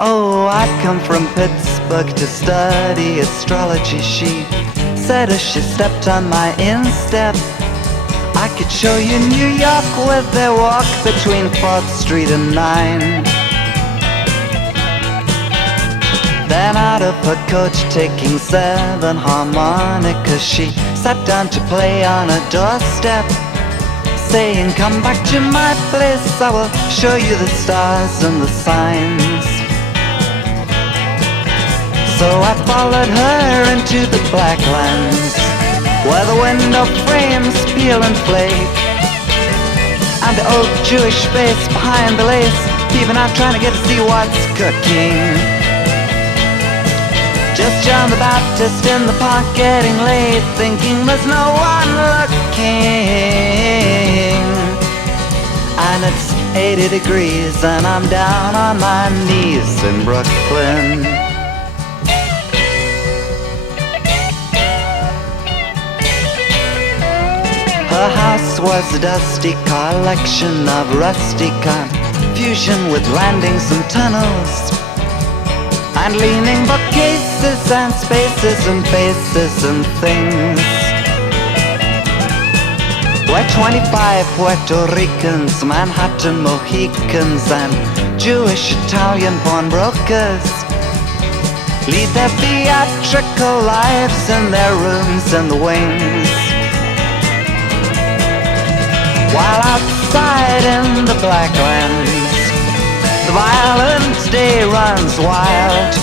Oh, I'd come from Pittsburgh to study astrology. She said as she stepped on my instep, I could show you New York with their walk between 4th Street and 9. Then out of her coach taking 7 harmonicas, she sat down to play on a doorstep, saying, come back to my place, I will show you the stars and the signs. So I followed her into the Blacklands, where the window frames peel and flake, and the old Jewish face behind the lace peeping out trying to get to see what's cooking. Just John the Baptist in the park getting late, thinking there's no one looking. And it's 80 degrees and I'm down on my knees in Brooklyn. Her house was a dusty collection of rusty confusion with landings and tunnels, and leaning bookcases and spaces and faces and things, where 25 Puerto Ricans, Manhattan Mohicans, and Jewish Italian pawnbrokers lead their theatrical lives in their rooms in the wings, while outside in the Blacklands the violent day runs wild,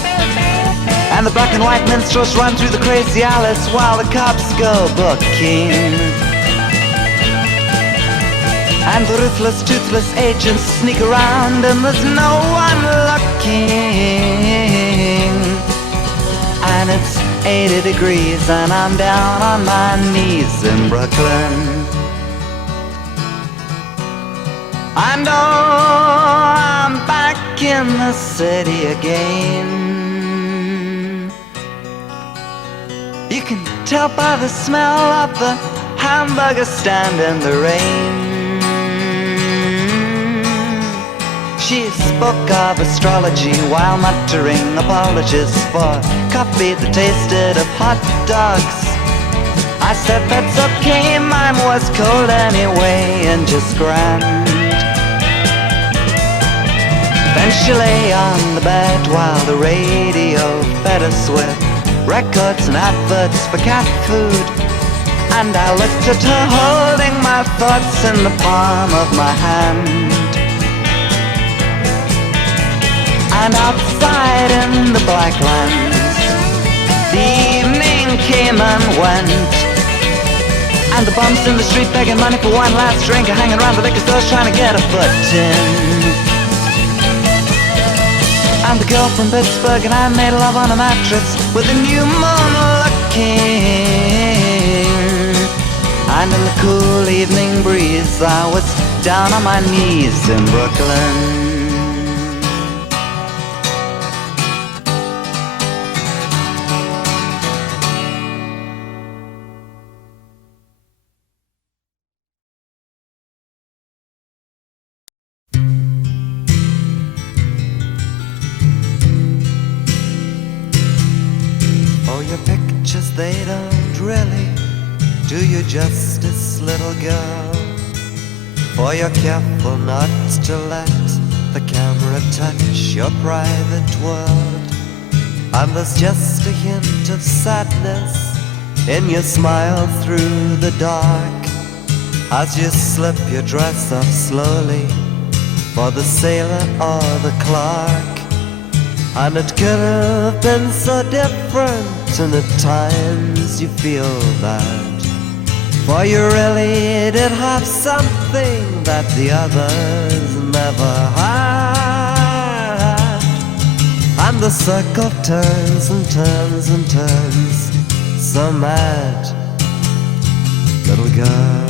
and the black and white minstrels run through the crazy alleys while the cops go booking, and the ruthless, toothless agents sneak around and there's no one looking. And it's 80 degrees and I'm down on my knees in Brooklyn. And oh, I'm back in the city again. You can tell by the smell of the hamburger stand in the rain. She spoke of astrology while muttering apologies for coffee that tasted of hot dogs. I said that's okay, mine was cold anyway and just grand. Then she lay on the bed while the radio fed us with records and adverts for cat food, and I looked at her holding my thoughts in the palm of my hand. And outside in the Blacklands the evening came and went, and the bums in the street begging money for one last drink are hanging around the liquor stores trying to get a foot in. And the girl from Pittsburgh and I made love on a mattress with a new moon looking, and in the cool evening breeze I was down on my knees in Brooklyn. They don't really do you justice, little girl, for you're careful not to let the camera touch your private world. And there's just a hint of sadness in your smile through the dark as you slip your dress off slowly for the sailor or the clerk. And it could have been so different, and at times you feel that, for you really did have something that the others never had. And the circle turns and turns and turns, so mad, little girl.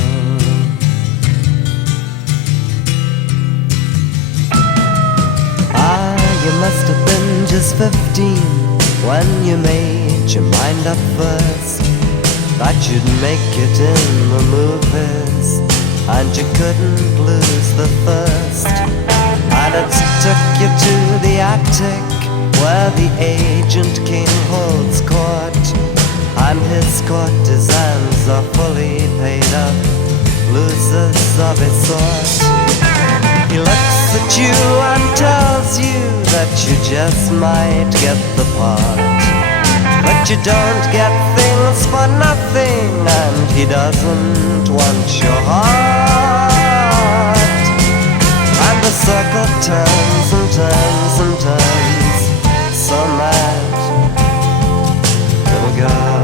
You must have been just 15 when you made your mind up first that you'd make it in the movies, and you couldn't lose the first. and it took you to the attic where the agent king holds court, and his courtesans are fully paid up, losers of his sort. He looks at you and tells you that you just might get the part, but you don't get things for nothing, and he doesn't want your heart. And the circle turns and turns and turns, so mad, little girl.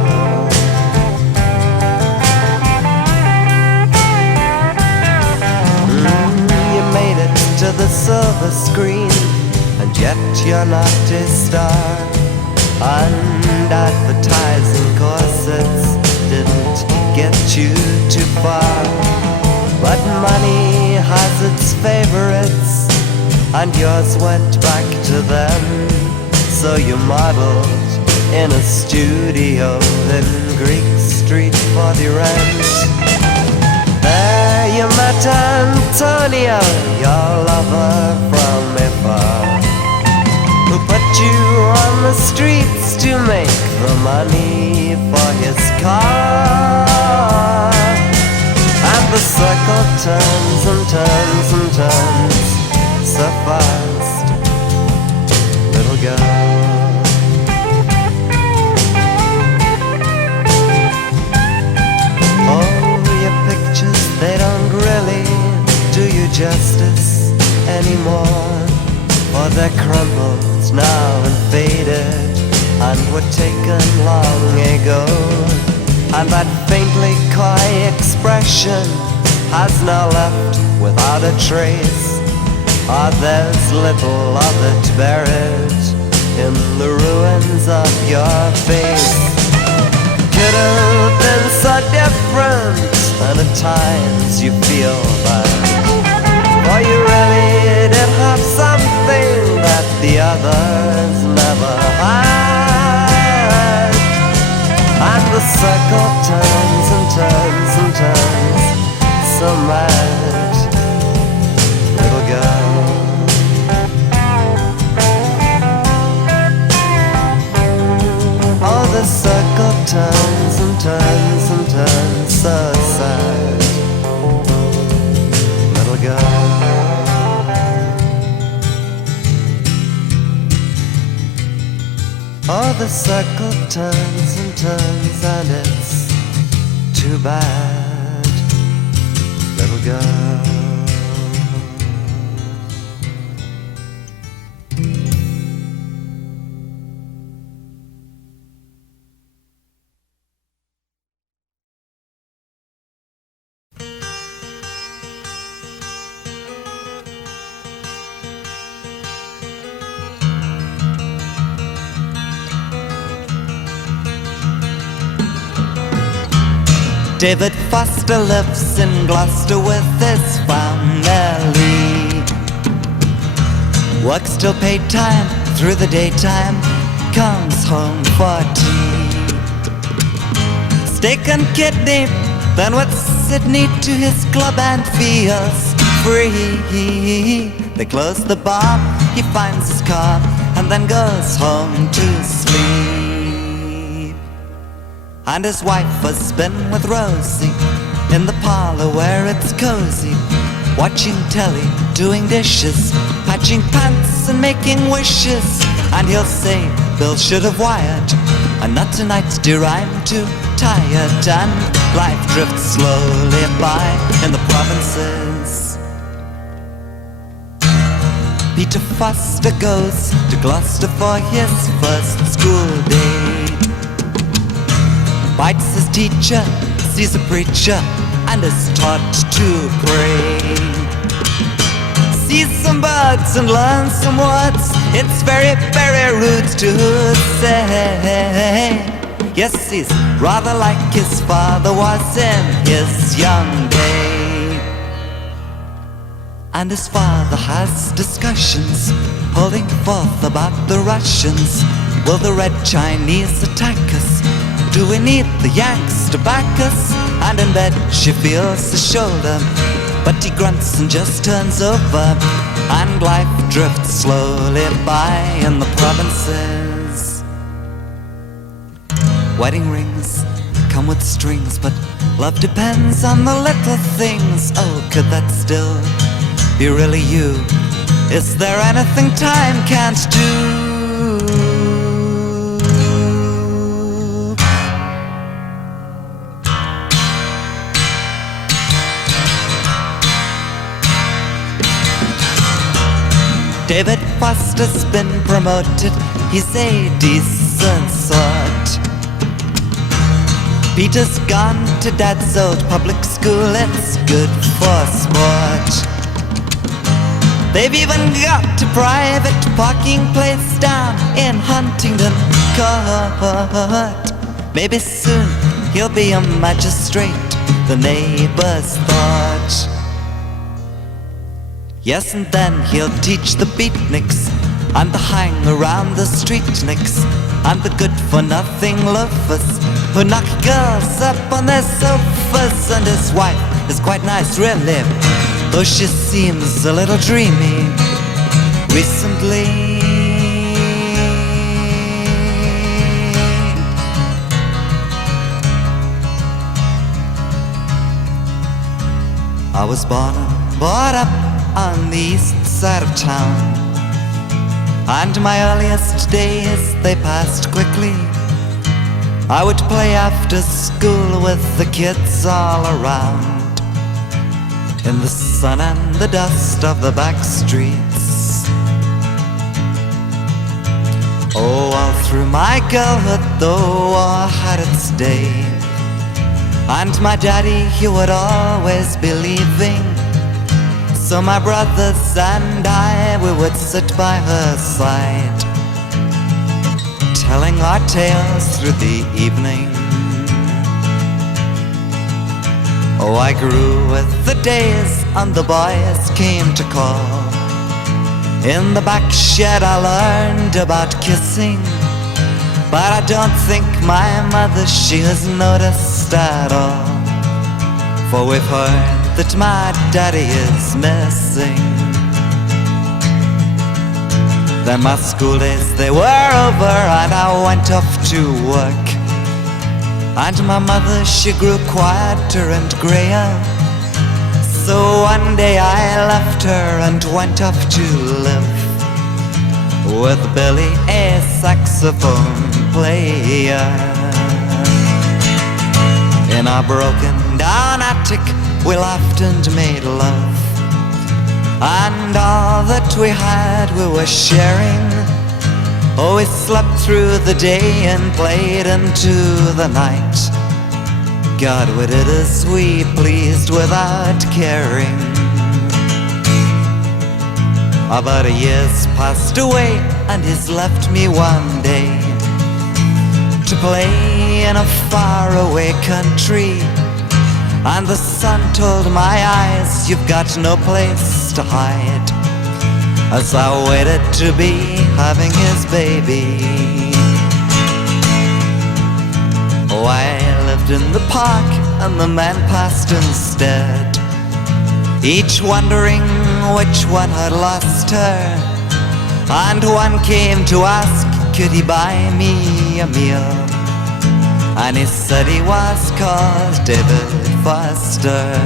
You made it to the silver screen, and yet you're not a star. And advertising corsets didn't get you too far. But money has its favorites, and yours went back to them. So you modeled in a studio in Greek Street for the rent. There you met Antonia, your lover from afar, who put you on the streets to make the money for his car. And the circle turns and turns and turns so fast, little girl. Oh, your pictures, they don't really do you justice anymore, for they're crumbled now and faded, and were taken long ago. And that faintly coy expression has now left without a trace. Ah, there's little of it buried in the ruins of your face. Could have been so different, and at times you feel bad, for you really did have something that the others never had. And the circle turns and turns and turns, so mad, little girl. Oh, the circle turns and turns and turns, so sad, little girl. Oh, the circle turns and turns, and it's too bad, little girl. David Foster lives in Gloucester with his family. Works till pay time, through the daytime, comes home for tea. Steak and kidney, then with Sydney to his club and feels free. They close the bar, he finds his car, and then goes home to sleep. And his wife has been with Rosie in the parlor where it's cozy, watching telly, doing dishes, patching pants and making wishes. And he'll say Bill should have wired, and not tonight, dear, I'm too tired. And life drifts slowly by in the provinces. Peter Foster goes to Gloucester for his first school day. Bites his teacher, sees a preacher, and is taught to pray. Sees some birds and learns some words, it's very, very rude to say. Yes, he's rather like his father was in his young day. And his father has discussions, holding forth about the Russians. Will the Red Chinese attack us? Do we need the Yanks to back us? And in bed she feels the shoulder, but he grunts and just turns over. and life drifts slowly by in the provinces. Wedding rings come with strings, but love depends on the little things. Oh, could that still be really you? Is there anything time can't do? David Foster's been promoted, he's a decent sort. Peter's gone to Dad's old public school, it's good for sport. They've even got a private parking place down in Huntington Court. Maybe soon he'll be a magistrate, the neighbors thought. Yes, and then he'll teach the beatniks and the hang around the streetniks and the good-for-nothing loafers who knock girls up on their sofas. And his wife is quite nice, really, though she seems a little dreamy recently. I was born and brought up on the east side of town, and my earliest days, they passed quickly. I would play after school with the kids all around, in the sun and the dust of the back streets. Oh, all through my girlhood, though, war had its day, and my daddy, he would always be leaving. So my brothers and I, we would sit by her side, telling our tales through the evening. Oh, I grew with the days and the boys came to call. In the back shed I learned about kissing, but I don't think my mother, she has noticed at all. For we've heard that my daddy is missing. Then my school days, they were over and I went off to work. And my mother, she grew quieter and grayer. So one day I left her and went off to live with Billy, a saxophone player. In our broken down attic, we laughed and made love, and all that we had we were sharing. Oh, we slept through the day and played into the night. God, we did as we pleased without caring. About a year's passed away and he's left me one day to play in a faraway country. And the sun told my eyes, you've got no place to hide, as I waited to be having his baby. Oh, I lived in the park and the men passed instead, each wondering which one had lost her. And one came to ask, could he buy me a meal? And he said he was called David Foster.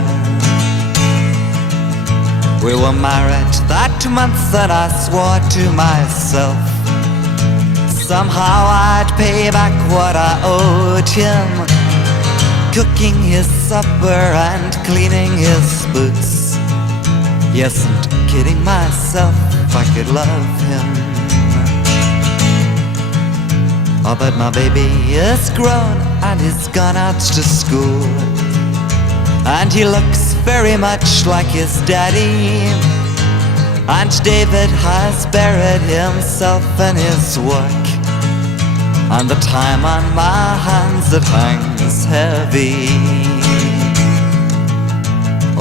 We were married that month and I swore to myself, somehow I'd pay back what I owed him, cooking his supper and cleaning his boots. Yes, and kidding myself, I could love him. Oh, but my baby is grown and he's gone out to school, and he looks very much like his daddy. And David has buried himself in his work, and the time on my hands, it hangs heavy.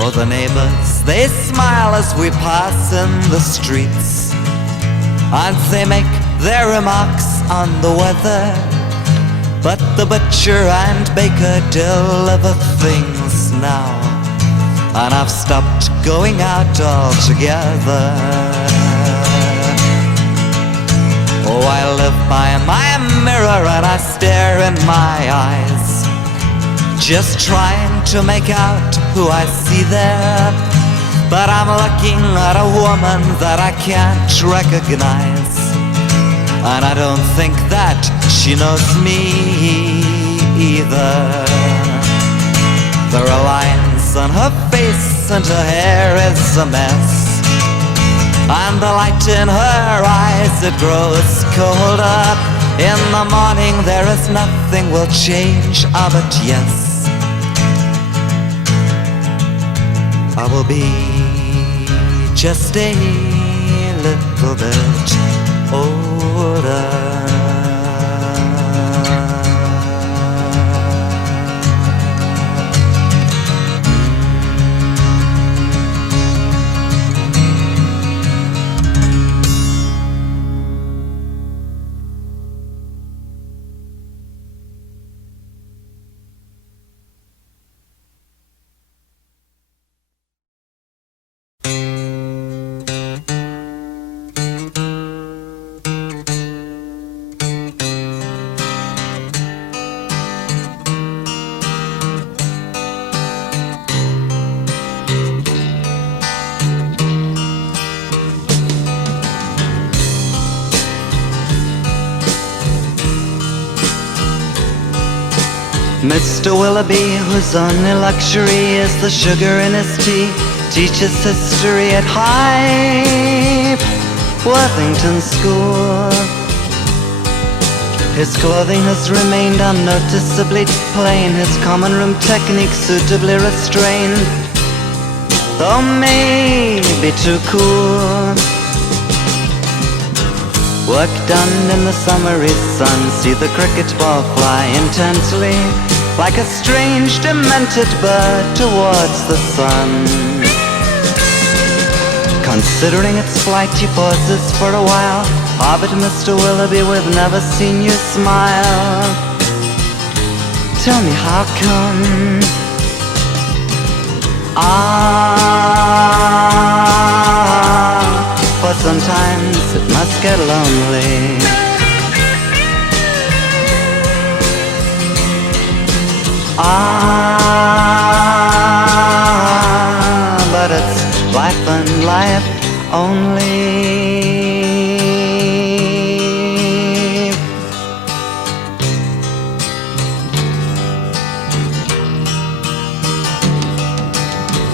Oh, the neighbors, they smile as we pass in the streets, and they make their remarks on the weather, but the butcher and baker deliver things now and I've stopped going out altogether. Oh, I live by my mirror and I stare in my eyes, just trying to make out who I see there. But I'm looking at a woman that I can't recognize, and I don't think that she knows me either. There are lines on her face and her hair is a mess, and the light in her eyes, it grows colder. In the morning there is nothing will change, but yes, I will be just a little bit older. Mr. Willoughby, whose only luxury is the sugar in his tea, teaches history at High Worthington School. His clothing has remained unnoticeably plain, his common room technique suitably restrained, though maybe too cool. Work done in the summery sun, see the cricket ball fly intensely, like a strange demented bird towards the sun. Considering its flight, he pauses for a while. Ah, but Mr. Willoughby, we've never seen you smile. Tell me how come? For sometimes it must get lonely. But it's life and life only.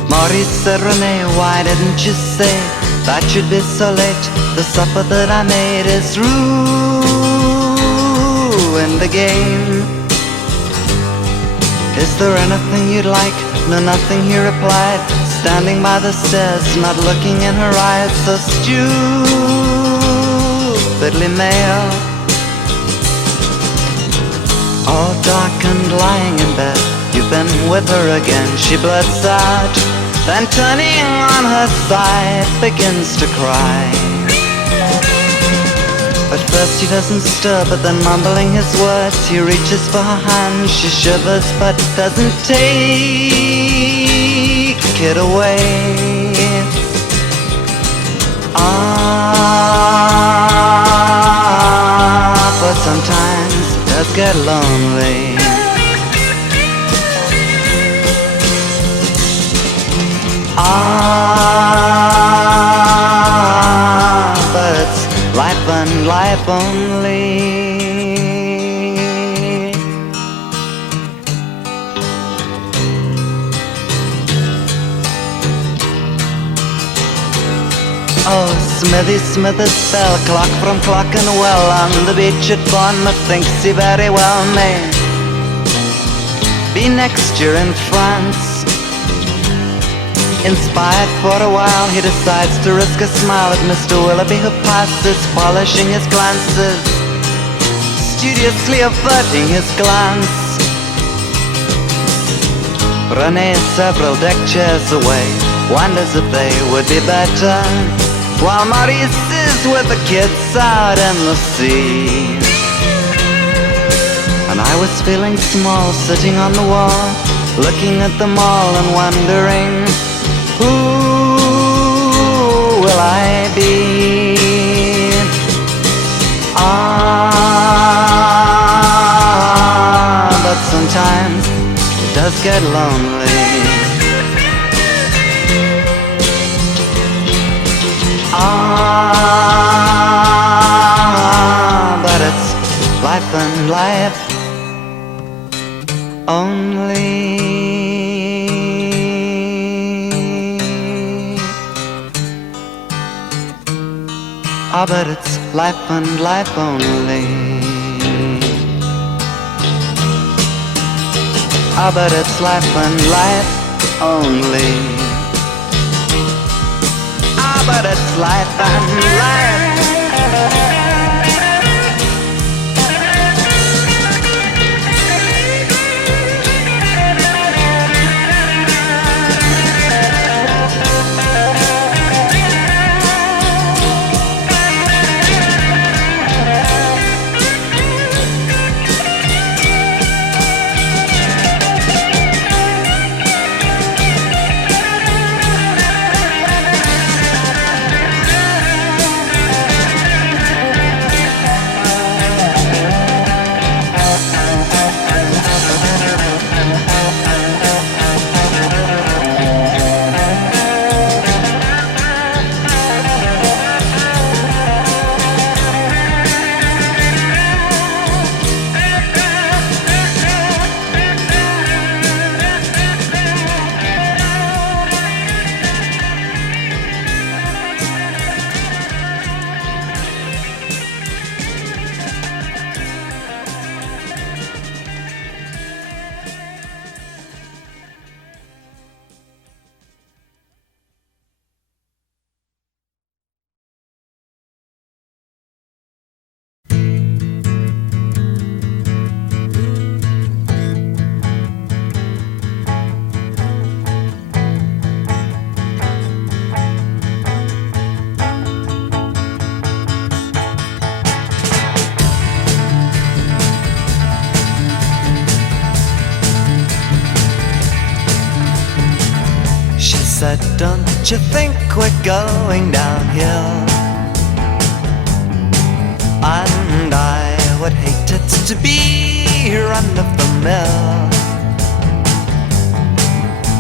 Maurice said, Renee, why didn't you say that you'd be so late? The supper that I made is ruined again. Is there anything you'd like? No, nothing, he replied, standing by the stairs, not looking in her eyes, so stupidly male. All dark and lying in bed, you've been with her again, she blurts out, then turning on her side, begins to cry. At first he doesn't stir, but then mumbling his words, he reaches for her hand, she shivers but doesn't take it away. But sometimes it does get lonely. But it's life and life only. Oh, Smithy Smithers bell, clock from Clockenwell, on the beach at Bournemouth, thinks he very well may be next year in France. Inspired for a while, he decides to risk a smile at Mr. Willoughby, who passes, polishing his glances, studiously averting his glance. Renee, several deck chairs away, wonders if they would be better, while Maurice is with the kids out in the sea. And I was feeling small, sitting on the wall, looking at them all and wondering Who will I be? But sometimes it does get lonely. But it's life and life only. But it's life and life only. But it's life and life only. But it's life and life. Said, don't you think we're going downhill? And I would hate it to be run of the mill.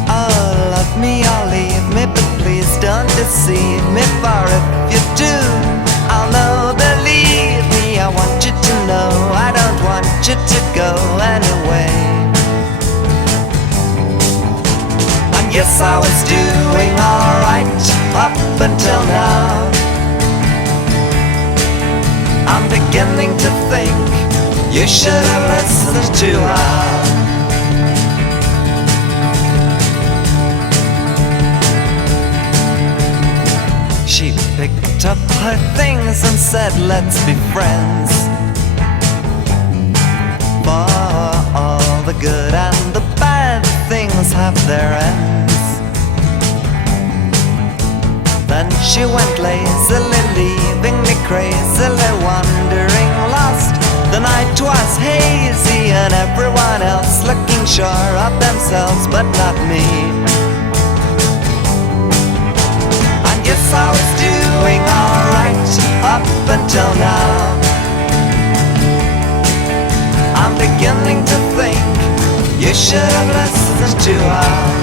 Oh, love me or leave me, but please don't deceive me, for if you do, I'll know, believe me. I want you to know I don't want you to go anyway. Yes, I was doing alright up until now. I'm beginning to think you should have listened to her. She picked up her things and said, let's be friends. For all the good and the bad things have their ends. Then she went lazily, leaving me crazily wandering lost. The night was hazy and everyone else looking sure of themselves, but not me. And yes, I was doing alright up until now. I'm beginning to think you should have listened to her.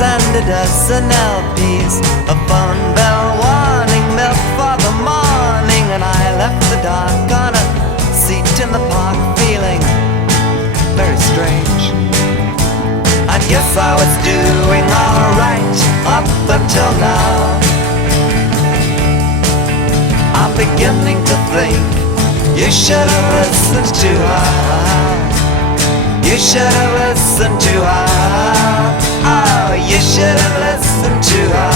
And a dozen LPs, a phone bell warning, milk for the morning, and I left the dark on a seat in the park, feeling very strange. And yes, I was doing alright up until now. I'm beginning to think you should have listened to her. You should have listened to her. Oh, you should have listened to her.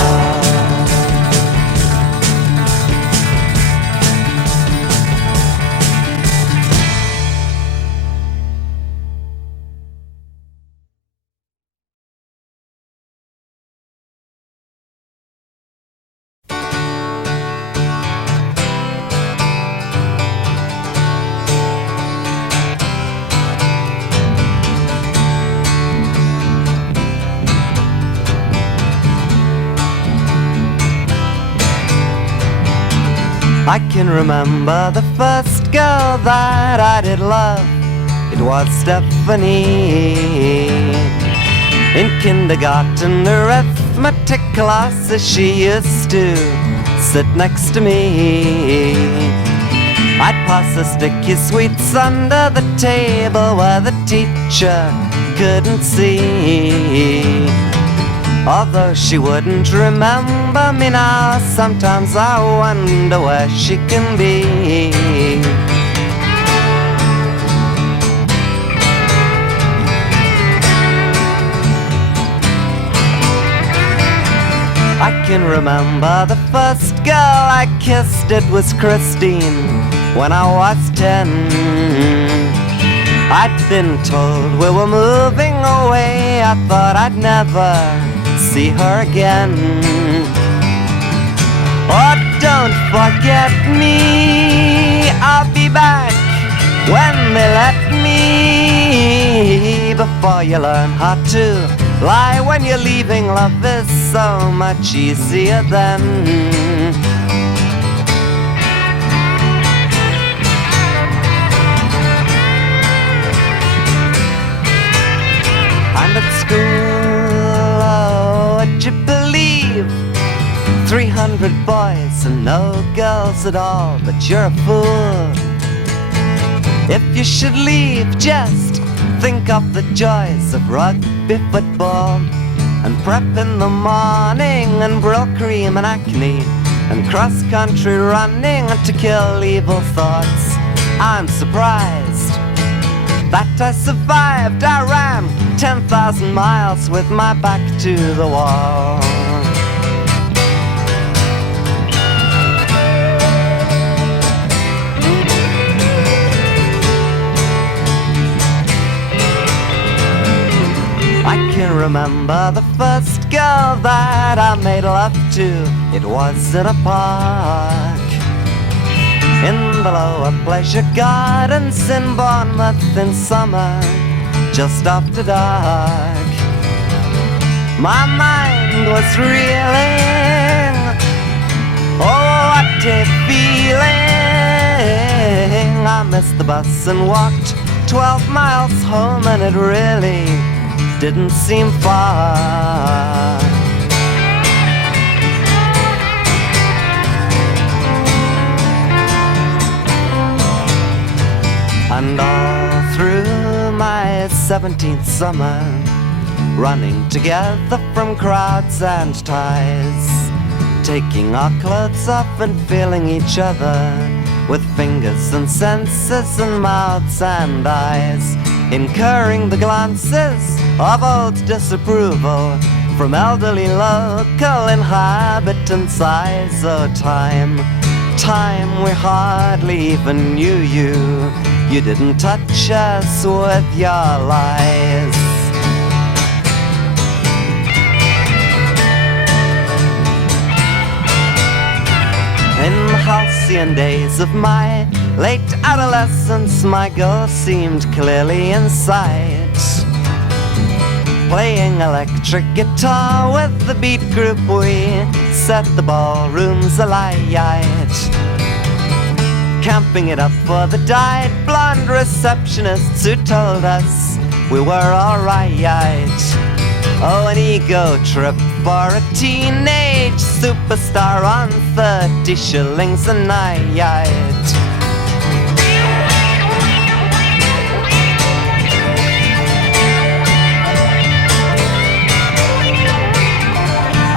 I can remember the first girl that I did love. It was Stephanie. In kindergarten arithmetic classes she used to sit next to me. I'd pass the sticky sweets under the table where the teacher couldn't see. Although she wouldn't remember me now, sometimes I wonder where she can be. I can remember the first girl I kissed, it was Christine, when I was 10. I'd been told we were moving away, I thought I'd never see her again. Oh, don't forget me, I'll be back when they let me. Before you learn how to lie when you're leaving, love is so much easier then. And at school, oh, would you believe 300 boys and no girls at all, but you're a fool if you should leave. Just think of the joys of rugby football, and prep in the morning, and brill cream and acne, and cross-country running to kill evil thoughts. I'm surprised that I survived. I ran 10,000 miles with my back to the wall. I can remember the first girl that I made love to. It was in a park in the lower pleasure gardens in Bournemouth in summer, just after dark. My mind was reeling, oh what a feeling. I missed the bus and walked 12 miles home, and it really didn't seem far. And all through my 17th summer, running together from crowds and ties, taking our clothes off and feeling each other with fingers and senses and mouths and eyes, incurring the glances of old disapproval from elderly local inhabitants' eyes. Oh, time, we hardly even knew you. You didn't touch us with your lies. In the halcyon days of my late adolescence, my goal seemed clearly in sight. Playing electric guitar with the beat group, we set the ballrooms alight. Camping it up for the dyed blonde receptionists who told us we were alright. Oh, an ego trip for a teenage superstar on 30 shillings a night.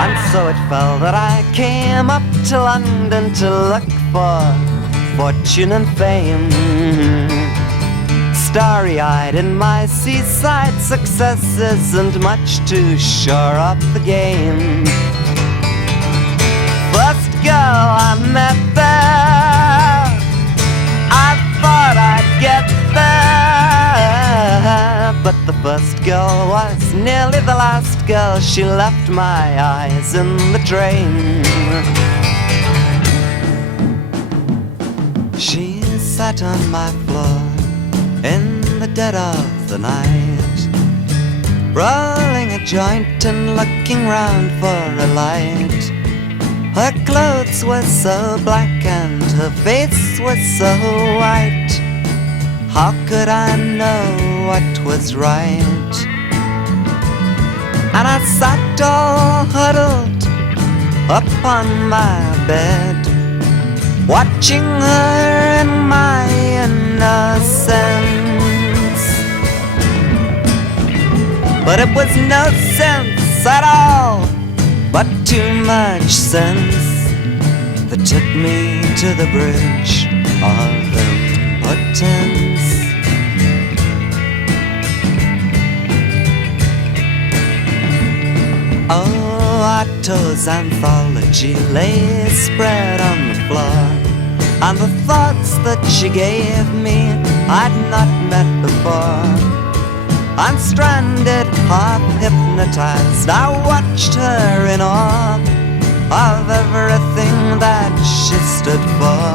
And so it fell that I came up to London to look for fortune and fame, starry-eyed in my seaside successes and much too sure of the game. First girl I met there, I thought I'd get there, but the first girl was nearly the last girl. She left my eyes in the train. She sat on my floor in the dead of the night, rolling a joint and looking round for a light. Her clothes were so black and her face was so white. How could I know what was right? And I sat all huddled upon my bed, watching her in my innocence. But it was no sense at all, but too much sense, that took me to the bridge of impotence. Oh, Otto's anthology lay spread on the floor, and the thoughts that she gave me I'd not met before. Unstranded, half hypnotized, I watched her in awe of everything that she stood for.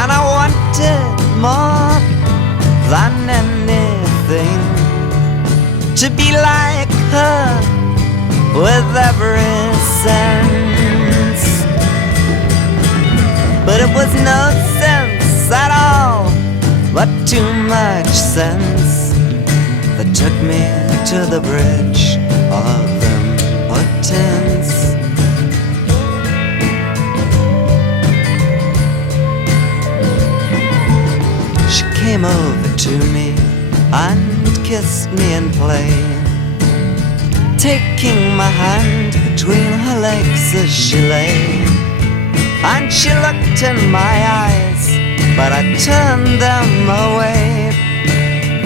And I wanted more than anything to be like her with every sense. But it was no sense at all, but too much sense, that took me to the bridge of impotence. She came over to me and kissed me in play, taking my hand between her legs as she lay. And she looked in my eyes, but I turned them away,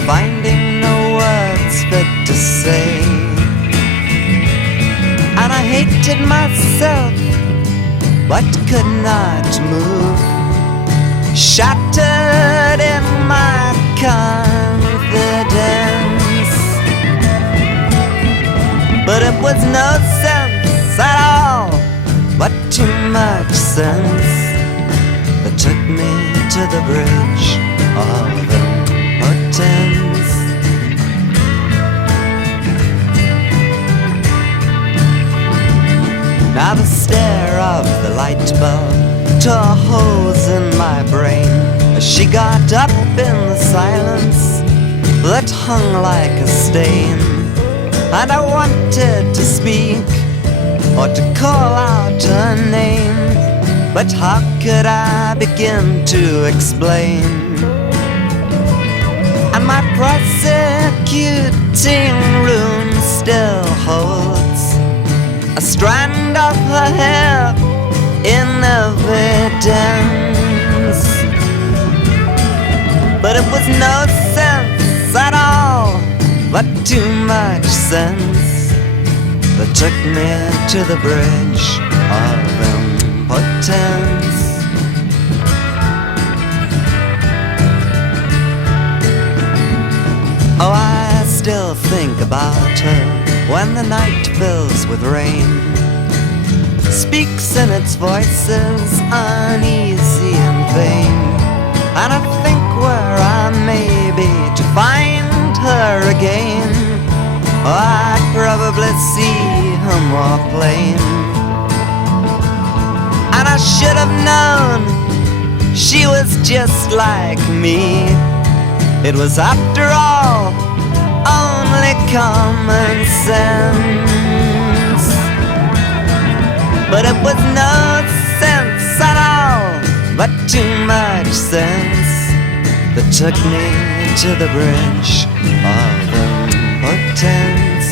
finding no words fit to say. And I hated myself, but could not move, shattered in my confidence. But it was no sense at all, but too much sense, that took me to the bridge of impotence. Now the stare of the light bulb tore holes in my brain as she got up in the silence that hung like a stain. And I wanted to speak or to call out her name, but how could I begin to explain? And my prosecuting rune still holds a strand of her hair in evidence. But it was no sense at all, but too much sense, that took me to the bridge of impotence. Oh, I still think about her when the night fills with rain, speaks in its voices uneasy and vain. And I think where I may be to find her again, I'd probably see her more plain. And I should have known she was just like me. It was after all only common sense. But it was no sense at all, but too much sense, that took me to the bridge of impotence.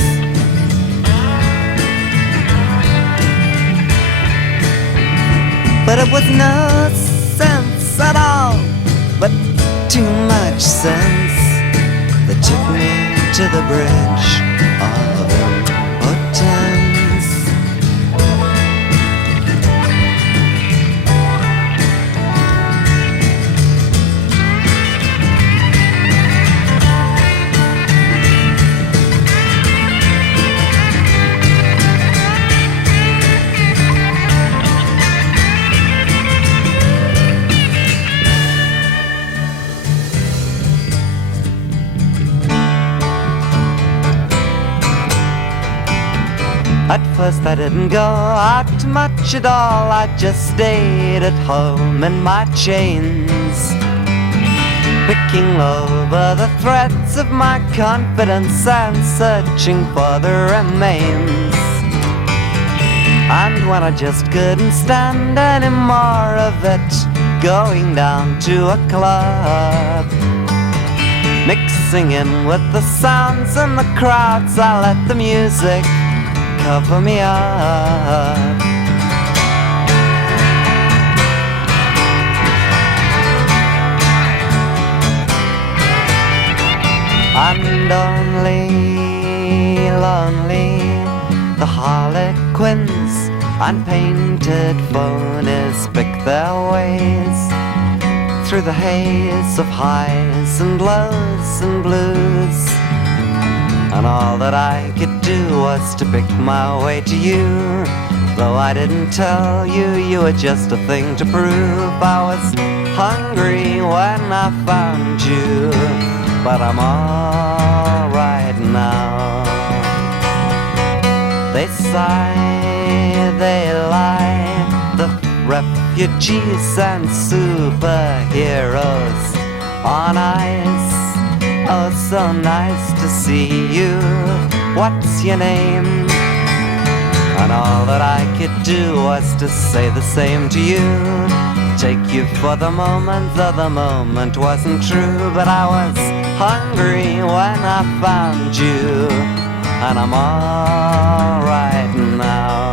But it was no sense at all, but too much sense, that took me to the bridge of impotence. At first I didn't go out much at all, I just stayed at home in my chains, picking over the threads of my confidence and searching for the remains. And when I just couldn't stand any more of it, going down to a club, mixing in with the sounds and the crowds, I let the music cover me up. And only lonely the harlequins and painted phonies pick their ways through the haze of highs and lows and blues. And all that I could do was to pick my way to you, though I didn't tell you, you were just a thing to prove. I was hungry when I found you, but I'm alright now. They sigh, they lie, the refugees and superheroes on ice. Oh, so nice to see you. What's your name? And all that I could do was to say the same to you. Take you for the moment, though the moment wasn't true. But I was hungry when I found you, and I'm alright now.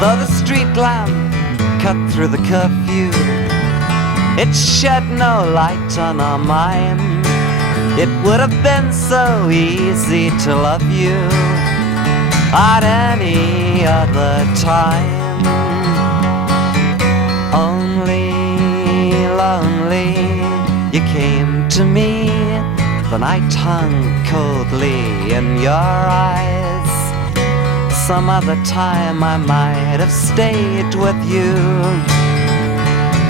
Though the street lamp cut through the curfew, it shed no light on our mind. It would have been so easy to love you at any other time. Only lonely you came to me, the night hung coldly in your eyes. Some other time I might have stayed with you,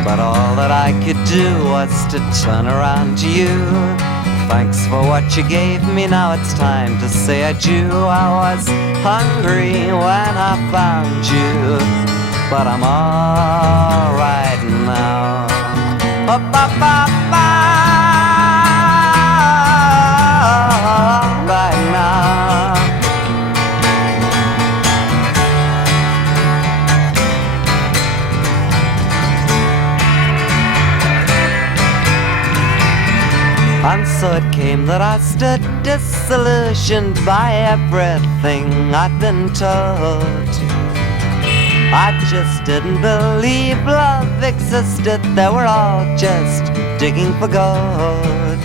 but all that I could do was to turn around to you. Thanks for what you gave me, now it's time to say adieu. I was hungry when I found you, but I'm alright now. Ba-ba-ba-ba. Right now. And so it came that I stood disillusioned by everything I'd been told. I just didn't believe love existed. They were all just digging for gold.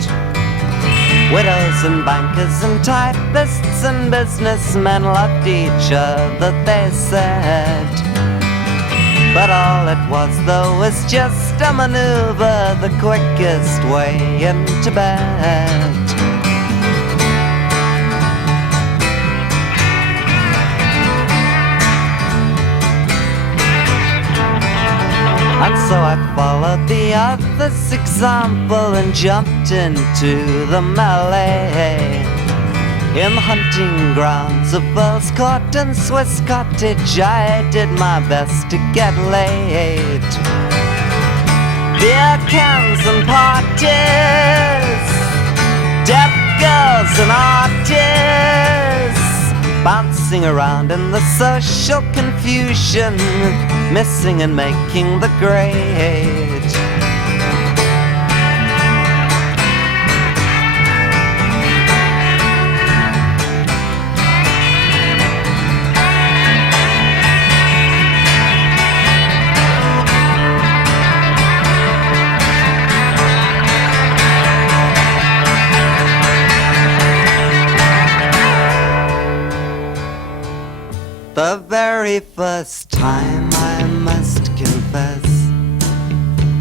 Widows and bankers and typists and businessmen loved each other, they said. But all it was, though, was just a maneuver, the quickest way into bed. And so I followed the other's example and jumped into the melee. In the hunting grounds of Earl's Court and Swiss Cottage, I did my best to get laid. Beer cans and parties, deaf girls and artists, bouncing around in the social confusion, missing and making the grade. The very first time, I must confess,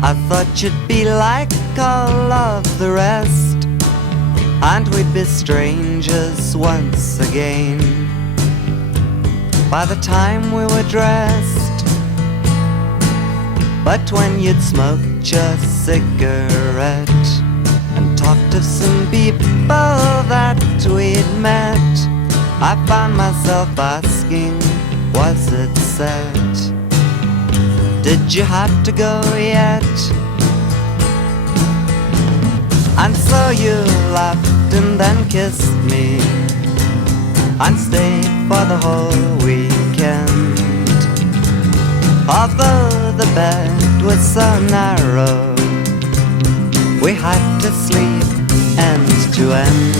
I thought you'd be like all of the rest, and we'd be strangers once again. By the time we were dressed, but when you'd smoked your cigarette and talked of some people that we'd met, I found myself asking, was it set? Did you have to go yet? And so you laughed and then kissed me and stayed for the whole weekend. Although the bed was so narrow, we had to sleep end to end.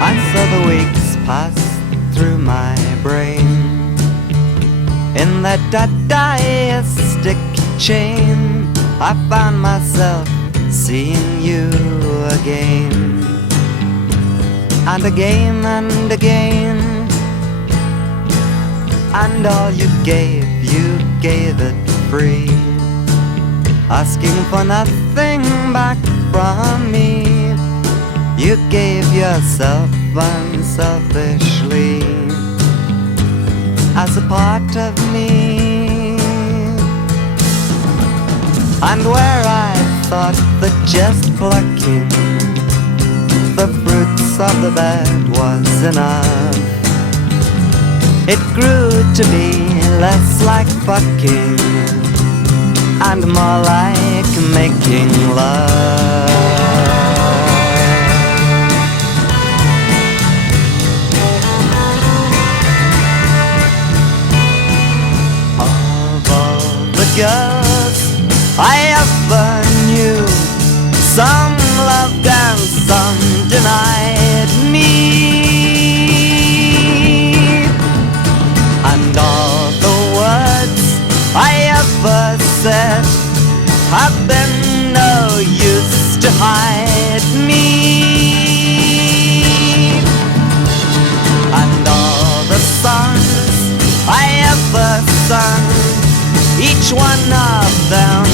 And so the weeks passed through my brain in that Dadaistic chain. I found myself seeing you again, and again and again. And all you gave it free, asking for nothing back from me. You gave yourself unselfishly as a part of me. And where I thought that just plucking the fruits of the bed was enough, it grew to be less like fucking and more like making love. Of all the girls I ever knew, some loved and some denied me. And all the words I ever said have been no use to hide me. And all the songs I ever sung, each one of them